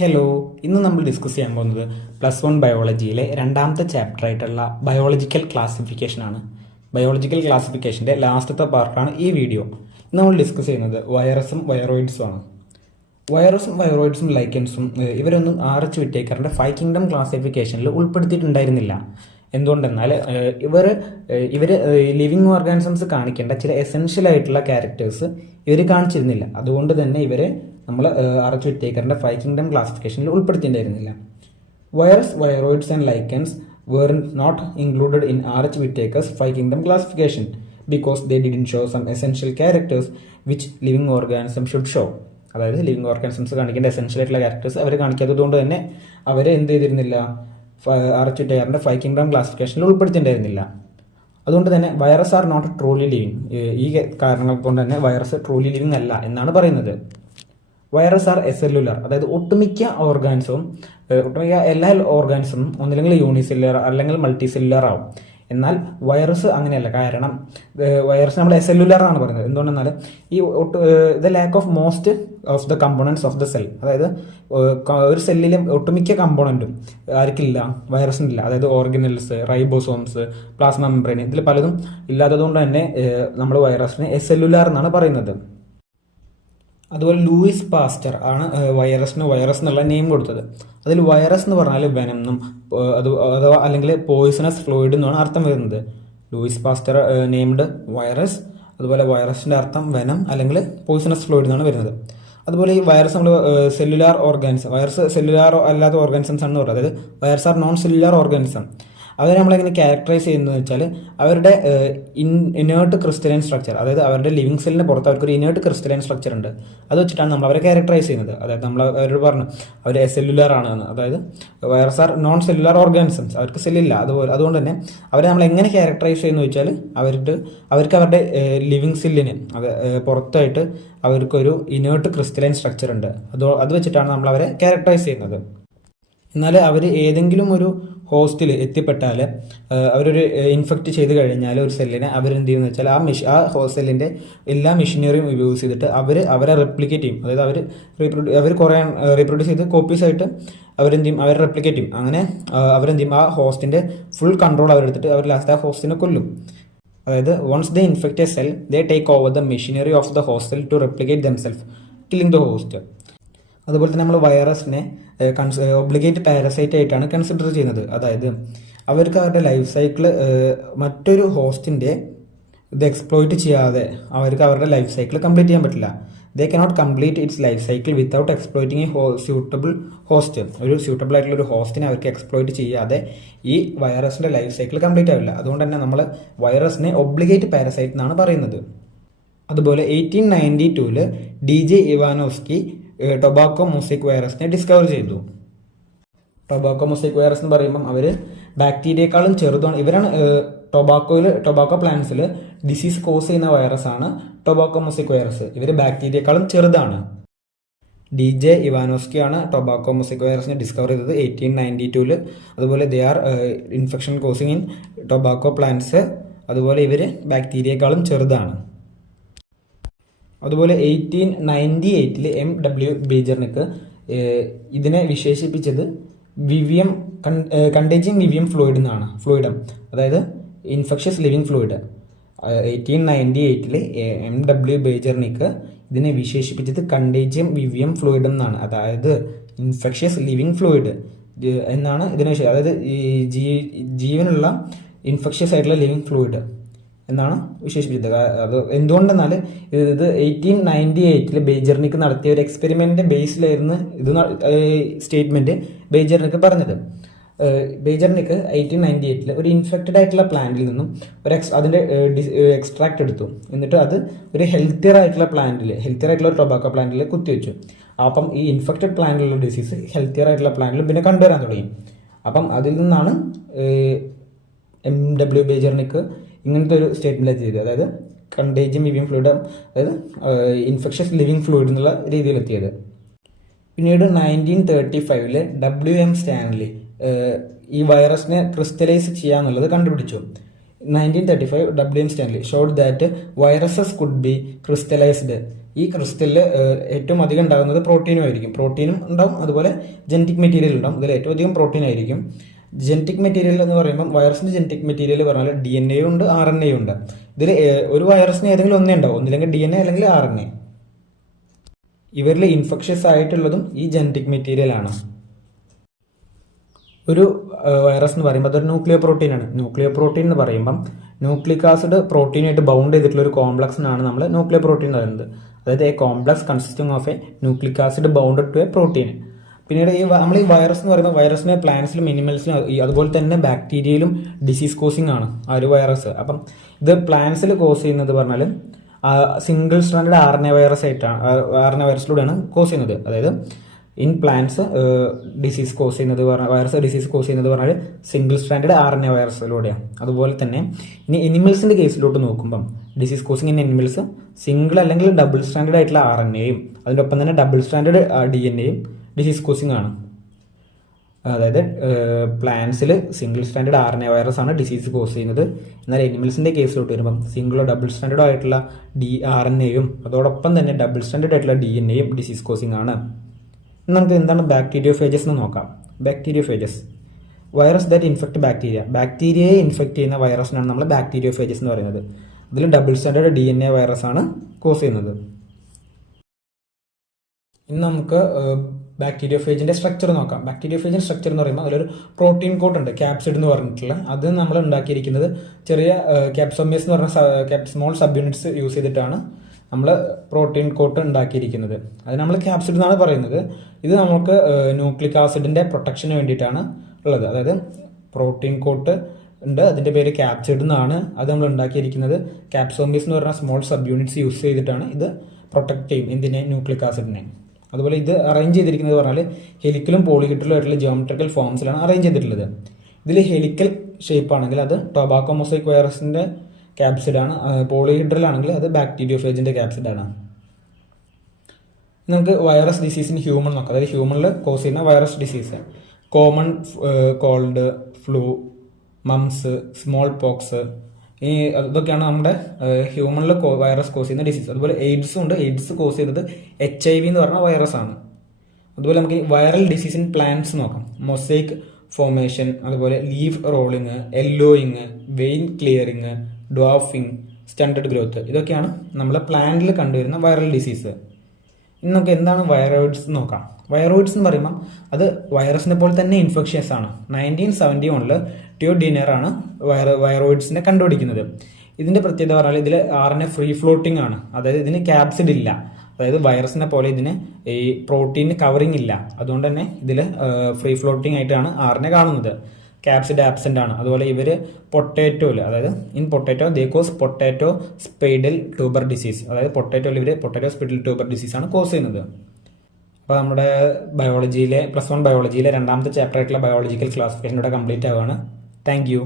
Hello, ഇന്ന് നമ്മൾ discuss ചെയ്യാൻ പോകുന്നത് +1 ബയോളജിയിലെ രണ്ടാമത്തെ ചാപ്റ്റർ ആയിട്ടുള്ള ബയോളജിക്കൽ ക്ലാസിഫിക്കേഷനാണ്. ബയോളജിക്കൽ ക്ലാസിഫിക്കേഷൻ്റെ ലാസ്റ്റത്തെ പാർട്ടാണ് ഈ വീഡിയോ. ഇന്ന് നമ്മൾ ഡിസ്കസ് ചെയ്യുന്നത് വൈറസും വൈറോയിഡ്സുമാണ്. വൈറസും വൈറോയിഡ്സും ലൈക്കൻസും ഇവരൊന്നും RH വിറ്റേക്കറിൻ്റെ 5 കിങ്ഡം ക്ലാസിഫിക്കേഷനിൽ ഉൾപ്പെടുത്തിയിട്ടുണ്ടായിരുന്നില്ല. എന്തുകൊണ്ടെന്നാൽ ഇവർ ലിവിങ് ഓർഗാനിസംസ് കാണിക്കേണ്ട ചില എസെൻഷ്യൽ ആയിട്ടുള്ള ക്യാരക്ടേഴ്സ് ഇവർ കാണിച്ചിരുന്നില്ല. അതുകൊണ്ട് തന്നെ ഇവരെ നമ്മൾ RH വിറ്റേക്കറിൻ്റെ 5 കിങ്ഡം ക്ലാസിഫിക്കേഷനിൽ ഉൾപ്പെടുത്തിയിട്ടുണ്ടായിരുന്നില്ല. Virus, viroids and lichens were not included in RH Whittaker's 5 kingdom classification because they didn't show some essential characters which living organisms should show. അതായത് ലിവിങ് ഓർഗാനിസംസ് കാണിക്കേണ്ട എസെൻഷ്യൽ ആയിട്ടുള്ള ക്യാരക്ടേഴ്സ് അവർ കാണിക്കാത്തത് കൊണ്ട് തന്നെ അവരെ എന്ത് ചെയ്തിരുന്നില്ല, RH വിറ്റേക്കറിൻ്റെ 5 കിങ്ഡം ക്ലാസിഫിക്കേഷനിൽ ഉൾപ്പെടുത്തിയിട്ടുണ്ടായിരുന്നില്ല. അതുകൊണ്ട് തന്നെ virus are not truly living. ഈ കാരണങ്ങൾ കൊണ്ട് തന്നെ വൈറസ് ട്രൂലി ലിവിങ് അല്ല എന്നാണ് പറയുന്നത്. വൈറസ് ആർ എസെല്ലുലർ, അതായത് ഒട്ടുമിക്ക എല്ലാ ഓർഗാനിസവും ഒന്നില്ലെങ്കിൽ യൂണിസെല്ലുലർ അല്ലെങ്കിൽ മൾട്ടി സെല്ലുലർ ആവും. എന്നാൽ വൈറസ് അങ്ങനെയല്ല. കാരണം വൈറസ് നമ്മൾ എസെല്ലുലർ ആണ് പറയുന്നത്. എന്തുകൊണ്ടെന്നാൽ the lack of most of the components of the cell, അതായത് ഒരു സെല്ലിലെ ഒട്ടുമിക്ക കമ്പോണൻറ്റും ആർക്കില്ല, വൈറസിനില്ല. അതായത് ഓർഗനൽസ്, റൈബോസോംസ്, പ്ലാസ്മ മെംബ്രെയിൻ, ഇതിൽ പലതും ഇല്ലാത്തതുകൊണ്ട് തന്നെ നമ്മൾ വൈറസിനെ എസെല്ലുലാർ എന്നാണ് പറയുന്നത്. അതുപോലെ ലൂയിസ് പാസ്റ്റർ ആണ് വൈറസ് എന്നുള്ള നെയിം കൊടുത്തത്. അതിൽ വൈറസ് എന്ന് പറഞ്ഞാൽ വെനം എന്നും അഥവാ അല്ലെങ്കിൽ പോയിസണസ് ഫ്ലൂയിഡ് എന്നാണ് അർത്ഥം വരുന്നത്. Louis Pasteur named virus. അതുപോലെ വൈറസിൻ്റെ അർത്ഥം വെനം അല്ലെങ്കിൽ പോയിസണസ് ഫ്ലൂയിഡ് എന്നാണ് വരുന്നത്. അതുപോലെ ഈ വൈറസ് നമ്മൾ സെല്ലുലാർ ഓർഗാനിസം, വൈറസ് സെല്ലുലാർ അല്ലാത്ത ഓർഗാനിസംസ് ആണെന്ന് പറയുന്നത്. അതായത് virus are non cellular organism. അവരെ നമ്മളെങ്ങനെ ക്യാരക്ടറൈസ് ചെയ്യുന്നത് വെച്ചാൽ അവരുടെ ഇനേർട്ട് ക്രിസ്റ്റലൈൻ സ്ട്രക്ചർ, അതായത് അവരുടെ ലിവിങ് സെല്ലിന് പുറത്ത് അവർക്കൊരു ഇനേർട്ട് ക്രിസ്റ്റലൈൻ സ്ട്രക്ചർ ഉണ്ട്. അത് വെച്ചിട്ടാണ് നമ്മൾ അവരെ ക്യാരക്ടറൈസ് ചെയ്യുന്നത്. അതായത് നമ്മൾ അവരോട് പറഞ്ഞു അവർ സെല്ലുലാർ ആണെന്ന്. അതായത് virus are non cellular organisms, അവർക്ക് സെല്ലില്ല. അതുകൊണ്ട് തന്നെ അവരെ നമ്മൾ എങ്ങനെ ക്യാരക്ടറൈസ് ചെയ്യുന്നു വെച്ചാൽ അവർക്ക് അവരുടെ ലിവിങ് സെല്ലിന് പുറത്തായിട്ട് അവർക്കൊരു ഇനേർട്ട് ക്രിസ്റ്റലൈൻ സ്ട്രക്ചർ ഉണ്ട്. അത് വെച്ചിട്ടാണ് നമ്മൾ അവരെ ക്യാരക്ടറൈസ് ചെയ്യുന്നത്. എന്നാൽ അവർ ഏതെങ്കിലും ഒരു ഹോസ്റ്റിൽ എത്തിപ്പെട്ടാൽ, അവരൊരു ഇൻഫെക്റ്റ് ചെയ്ത് കഴിഞ്ഞാൽ ഒരു സെല്ലിനെ അവരെന്ത് ചെയ്യുന്നത് വെച്ചാൽ ആ സെല്ലിൻ്റെ എല്ലാ മെഷീനറിയും യൂസ് ചെയ്തിട്ട് അവരെ റെപ്ലിക്കേറ്റ് ചെയ്യും. അതായത് അവർ കുറേ റീപ്രൊഡ്യൂസ് ചെയ്ത് കോപ്പീസ് ആയിട്ട് അവരെന്ത് ചെയ്യും, അവരെ റെപ്ലിക്കേറ്റ് ചെയ്യും. അങ്ങനെ അവരെന്ത് ചെയ്യും, ആ ഹോസ്റ്റിൻ്റെ ഫുൾ കൺട്രോൾ അവരെടുത്തിട്ട് അവർ ലാസ്റ്റ് ആ ഹോസ്റ്റിനെ കൊല്ലും. അതായത് once they infect a cell, they take over the machinery of the host to replicate themselves, killing the host. അതുപോലെ തന്നെ നമ്മൾ വൈറസിനെ ഒബ്ലിഗേറ്റ് പാരസൈറ്റ് ആയിട്ടാണ് കൺസിഡർ ചെയ്യുന്നത്. അതായത് അവർക്ക് അവരുടെ ലൈഫ് സൈക്കിള് മറ്റൊരു ഹോസ്റ്റിൻ്റെ ഇത് എക്സ്പ്ലോയിറ്റ് ചെയ്യാതെ അവർക്ക് അവരുടെ ലൈഫ് സൈക്കിൾ കംപ്ലീറ്റ് ചെയ്യാൻ പറ്റില്ല. They cannot complete it's life cycle without exploiting A suitable host. ഒരു സ്യൂട്ടബിൾ ആയിട്ടുള്ള ഒരു ഹോസ്റ്റിനെ അവർക്ക് എക്സ്പ്ലോയിറ്റ് ചെയ്യാതെ ഈ വൈറസിൻ്റെ ലൈഫ് സൈക്കിൾ കംപ്ലീറ്റ് ആവില്ല. അതുകൊണ്ട് തന്നെ നമ്മൾ വൈറസിനെ ഒബ്ലിഗേറ്റ് പാരസൈറ്റ് എന്നാണ് പറയുന്നത്. അതുപോലെ 1892 DJ ഇവാനോസ്കി ടൊബാക്കോ മൊസൈക്ക് വൈറസിനെ ഡിസ്കവർ ചെയ്തു. ടൊബാക്കോ മൊസൈക്ക് വൈറസ് എന്ന് പറയുമ്പം അവർ ബാക്ടീരിയേക്കാളും ചെറുതാണ്. ഇവരാണ് ടൊബാക്കോ പ്ലാന്റ്സിൽ ഡിസീസ് കോസ് ചെയ്യുന്ന വൈറസാണ് ടൊബാക്കോ മൊസൈക്ക് വൈറസ്. ഇവർ ബാക്ടീരിയേക്കാളും ചെറുതാണ്. DJ ഇവാനോസ്കി ആണ് ടൊബാക്കോ മൊസൈക്ക് വൈറസിനെ ഡിസ്കവർ ചെയ്തത് 1892. അതുപോലെ they are infection causing in tobacco plants. അതുപോലെ ഇവർ ബാക്ടീരിയേക്കാളും ചെറുതാണ്. അതുപോലെ 1898 MW ബേജർനിക്ക് ഇതിനെ വിശേഷിപ്പിച്ചത് കണ്ടേജിങ് വിവിയം ഫ്ലൂയിഡ് എന്നാണ്. അതായത് ഇൻഫെക്ഷ്യസ് ലിവിങ് ഫ്ലൂയിഡ്. 1898 MW ബേജർനിക്ക് ഇതിനെ വിശേഷിപ്പിച്ചത് കണ്ടേജിയം വിവിയം ഫ്ലൂയിഡ് എന്നാണ്. അതായത് ഇൻഫെക്ഷ്യസ് ലിവിങ് ഫ്ലൂയിഡ് എന്നാണ് ഇതിനെ അതായത് ജീവനുള്ള ഇൻഫെക്ഷ്യസ് ആയിട്ടുള്ള ലിവിങ് ഫ്ലൂയിഡ് എന്നാണ് വിശേഷിപ്പിച്ചത്. അത് എന്തുകൊണ്ടെന്നാൽ ഇത് 1898 ബേജർനിക്ക് നടത്തിയ ഒരു എക്സ്പെരിമെന്റിന്റെ ബേസിലായിരുന്നു ഇത് സ്റ്റേറ്റ്മെന്റ് ബേജർനിക്ക് പറഞ്ഞത്. ബേജർനിക്ക് 1898 ഒരു ഇൻഫെക്റ്റഡ് ആയിട്ടുള്ള പ്ലാന്റിൽ നിന്നും അതിന്റെ എക്സ്ട്രാക്ട് എടുത്തു. എന്നിട്ട് അത് ഒരു ഹെൽത്തിയർ ആയിട്ടുള്ള ഒരു ടൊബാക്കോ പ്ലാന്റിൽ കുത്തിവെച്ചു. അപ്പം ഈ ഇൻഫെക്റ്റഡ് പ്ലാന്റിലുള്ള ഡിസീസ് ഹെൽത്തിയർ ആയിട്ടുള്ള പ്ലാന്റിലും പിന്നെ കണ്ടുവരാൻ തുടങ്ങി. അപ്പം അതിൽ നിന്നാണ് MW ബേജർനിക്ക് ഇങ്ങനത്തെ ഒരു സ്റ്റേറ്റ്മെന്റ് ചെയ്തത്. അതായത് കണ്ടേജിയം വിവിയം ഫ്ലൂയിഡ്, അതായത് ഇൻഫെക്ഷ്യസ് ലിവിങ് ഫ്ലൂയിഡ് എന്നുള്ള രീതിയിലെത്തിയത്. പിന്നീട് 1935 WM സ്റ്റാൻലി ഈ വൈറസിനെ ക്രിസ്റ്റലൈസ് ചെയ്യാന്നുള്ളത് കണ്ടുപിടിച്ചു. 1935 WM Stanley showed that viruses could be crystallized ഈ ക്രിസ്റ്റലിൽ ഏറ്റവും അധികം ഉണ്ടാകുന്നത് പ്രോട്ടീനും ആയിരിക്കും. പ്രോട്ടീനും ഉണ്ടാവും, അതുപോലെ ജനറ്റിക് മെറ്റീരിയൽ ഉണ്ടാവും. ഇതിൽ ഏറ്റവും അധികം പ്രോട്ടീൻ ആയിരിക്കും. ജനറ്റിക് മെറ്റീരിയൽ എന്ന് പറയുമ്പോൾ വൈറസിന്റെ ജനറ്റിക് മെറ്റീരിയൽ പറഞ്ഞാൽ DNA ഉണ്ട്, RNA ഉണ്ട്. ഇതിൽ ഒരു വൈറസിന് ഏതെങ്കിലും ഒന്നേ ഉണ്ടാവും, ഒന്നില്ലെങ്കിൽ DNA അല്ലെങ്കിൽ RNA. ഇവരിൽ ഇൻഫെക്ഷ്യസ് ആയിട്ടുള്ളതും ഈ ജനറ്റിക് മെറ്റീരിയൽ ആണ്. ഒരു വൈറസ് എന്ന് പറയുമ്പോൾ അതൊരു ന്യൂക്ലിയോ പ്രോട്ടീൻ ആണ്. ന്യൂക്ലിയോ പ്രോട്ടീൻ എന്ന് പറയുമ്പം ന്യൂക്ലിക് ആസിഡ് പ്രോട്ടീനായിട്ട് ബൗണ്ട് ചെയ്തിട്ടുള്ള ഒരു കോംപ്ലക്സിനാണ് നമ്മൾ ന്യൂക്ലിയോ പ്രോട്ടീൻ എന്ന് പറയുന്നത്. അതായത് a complex consisting of a nucleic acid bounded to a protein. പിന്നീട് നമ്മൾ ഈ വൈറസ് എന്ന് പറയുമ്പോൾ വൈറസിന് പ്ലാന്റ്സിലും അനിമൽസിലും അതുപോലെ തന്നെ ബാക്ടീരിയയിലും ഡിസീസ് കോസിങ് ആണ് ആ ഒരു വൈറസ്. അപ്പം ഇത് പ്ലാന്റ്സിൽ കോസ് ചെയ്യുന്നത് പറഞ്ഞാൽ സിംഗിൾ സ്ട്രാൻഡഡ് RNA വൈറസ് ആയിട്ടാണ്, RNA വൈറസിലൂടെയാണ് കോസ് ചെയ്യുന്നത്. അതായത് ഇൻ പ്ലാന്റ്സ് ഡിസീസ് കോസ് ചെയ്യുന്നത് വൈറസ് ഡിസീസ് കോസ് ചെയ്യുന്നത് പറഞ്ഞാൽ സിംഗിൾ സ്ട്രാൻഡഡ് RNA വൈറസിലൂടെയാണ്. അതുപോലെ തന്നെ ഇനി എനിമൽസിന്റെ കേസിലോട്ട് നോക്കുമ്പം disease causing in animals single അല്ലെങ്കിൽ ഡബിൾ സ്ട്രാൻഡഡ് ആയിട്ടുള്ള RNAയും അതിൻ്റെ ഒപ്പം തന്നെ ഡബിൾ സ്ട്രാൻഡഡ് DNAയും ഡിസീസ് കോസിങ് ആണ്. അതായത് പ്ലാന്റ്സിൽ സിംഗിൾ സ്റ്റാൻഡേർഡ് RNA വൈറസ് ആണ് ഡിസീസ് കോസ് ചെയ്യുന്നത്. എന്നാൽ എനിമൽസിന്റെ കേസിലോട്ട് വരുമ്പം സിംഗിളോ ഡബിൾ സ്റ്റാൻഡേർഡോ ആയിട്ടുള്ള RNAയും അതോടൊപ്പം തന്നെ ഡബിൾ സ്റ്റാൻഡേർഡ് ആയിട്ടുള്ള DNAയും ഡിസീസ് കോസിങ് ആണ്. നമുക്ക് എന്താണ് ബാക്ടീരിയോഫേജസ് എന്ന് നോക്കാം. Bacteriophages virus that infect bacteria. ബാക്ടീരിയയെ ഇൻഫെക്ട് ചെയ്യുന്ന വൈറസിനാണ് നമ്മൾ ബാക്ടീരിയോഫേജസ് എന്ന് പറയുന്നത്. ഇതിൽ ഡബിൾ സ്റ്റാൻഡേർഡ് DNA വൈറസ് ആണ് കോസ് ചെയ്യുന്നത്. ഇനി നമുക്ക് ബാക്ടീരിയോഫേജിന്റെ സ്ട്രക്ചർ നോക്കാം. ബാക്ടീരിയോഫേജിന്റെ സ്ട്രക്ചർ എന്ന് പറയുമ്പോൾ അതിലൊരു പ്രോട്ടീൻ കോട്ട് ഉണ്ട്, ക്യാപ്സിഡ് എന്ന് പറഞ്ഞിട്ടുള്ള. അത് നമ്മൾ ഉണ്ടാക്കിയിരിക്കുന്നത് ചെറിയ ക്യാപ്സോമിയസ് എന്ന് പറഞ്ഞ സ്മോൾ സബ് യൂണിറ്റ്സ് യൂസ് ചെയ്തിട്ടാണ് നമ്മൾ പ്രോട്ടീൻ കോട്ട് ഉണ്ടാക്കിയിരിക്കുന്നത്. അത് നമ്മൾ ക്യാപ്സിഡ് എന്നാണ് പറയുന്നത്. ഇത് നമുക്ക് ന്യൂക്ലിക് ആസിഡിന്റെ പ്രൊട്ടക്ഷന് വേണ്ടിയിട്ടാണ് ഉള്ളത്. അതായത് പ്രോട്ടീൻ കോട്ട് ഉണ്ട്, അതിന്റെ പേര് ക്യാപ്സിഡ് എന്നാണ്. അത് നമ്മൾ ഉണ്ടാക്കിയിരിക്കുന്നത് ക്യാപ്സോമിയസ് എന്ന് പറഞ്ഞ സ്മോൾ സബ് യൂണിറ്റ്സ് യൂസ് ചെയ്തിട്ടാണ്. ഇത് പ്രൊട്ടക്ട് ചെയ്യും എന്തിനെ, ന്യൂക്ലിക് ആസിഡിനെ. അതുപോലെ ഇത് അറേഞ്ച് ചെയ്തിരിക്കുന്നത് പറഞ്ഞാൽ ഹെലിക്കലും പോളിഹിഡ്രലും ആയിട്ടുള്ള ജിയോമെട്രിക്കൽ ഫോംസിലാണ് അറേഞ്ച് ചെയ്തിട്ടുള്ളത്. ഇതിൽ ഹെലിക്കൽ ഷേപ്പ് ആണെങ്കിൽ അത് ടൊബാക്കോ മൊസൈക്ക് വൈറസിന്റെ ക്യാപ്സിഡാണ്. പോളിഹിഡ്രൽ ആണെങ്കിൽ അത് ബാക്ടീരിയോഫേജിന്റെ ക്യാപ്സിഡാണ്. നമുക്ക് വൈറസ് ഡിസീസ് ഇൻ ഹ്യൂമൻ നോക്കാം. അതായത് ഹ്യൂമനിൽ കോസ് ചെയ്യുന്ന virus disease common cold, flu, mumps, smallpox, ഇതൊക്കെയാണ് നമ്മുടെ ഹ്യൂമനിൽ വൈറസ് കോസ് ചെയ്യുന്ന ഡിസീസ്. അതുപോലെ എയ്ഡ്സും ഉണ്ട്. എയ്ഡ്സ് കോസ് ചെയ്യുന്നത് HIV എന്ന് പറഞ്ഞ വൈറസ് ആണ്. അതുപോലെ നമുക്ക് വൈറൽ ഡിസീസ് ഇൻ പ്ലാന്റ്സ് നോക്കാം. മൊസൈക്ക് ഫോർമേഷൻ, അതുപോലെ leaf rolling, yellowing, vein clearing, dwarfing, stunted growth, ഇതൊക്കെയാണ് നമ്മളെ പ്ലാന്റിൽ കണ്ടുവരുന്ന വൈറൽ ഡിസീസ്. ഇനി നമുക്ക് എന്താണ് വൈറോയിഡ്സ് നോക്കാം. വൈറോയിഡ്സ് എന്ന് പറയുമ്പോൾ അത് വൈറസിനെ പോലെ തന്നെ ഇൻഫെക്ഷ്യസ് ആണ്. 1971 ടിയോ ഡിനർ ആണ് വൈറോയിഡ്സിനെ കണ്ടുപിടിക്കുന്നത്. ഇതിന്റെ പ്രത്യേകത പറഞ്ഞാൽ ഇതിൽ RNA ഫ്രീ ഫ്ലോട്ടിംഗ് ആണ്. അതായത് ഇതിന് ക്യാപ്സിഡ് ഇല്ല. അതായത് വൈറസിനെ പോലെ ഇതിന് ഈ പ്രോട്ടീൻ കവറിങ് ഇല്ല. അതുകൊണ്ട് തന്നെ ഇതിൽ ഫ്രീ ഫ്ലോട്ടിംഗ് ആയിട്ടാണ് RNA കാണുന്നത്. ക്യാപ്സിഡ് ആബ്സെന്റ് ആണ്. അതുപോലെ ഇവര് പൊട്ടാറ്റോയിൽ, അതായത് in potato they cause potato spindle tuber disease. അതായത് പൊട്ടാറ്റോയിൽ ഇവര് പൊട്ടാറ്റോ സ്പൈഡൽ ട്യൂബർ ഡിസീസ് ആണ് കോസ് ചെയ്യുന്നത്. അപ്പോൾ നമ്മുടെ ബയോളജിയിലെ +1 ബയോളജിയിലെ രണ്ടാമത്തെ ചാപ്റ്റർ ആയിട്ടുള്ള ബയോളജിക്കൽ ക്ലാസിഫിക്കേഷൻ ഇവിടെ കംപ്ലീറ്റ് ആവുകയാണ്. Thank U.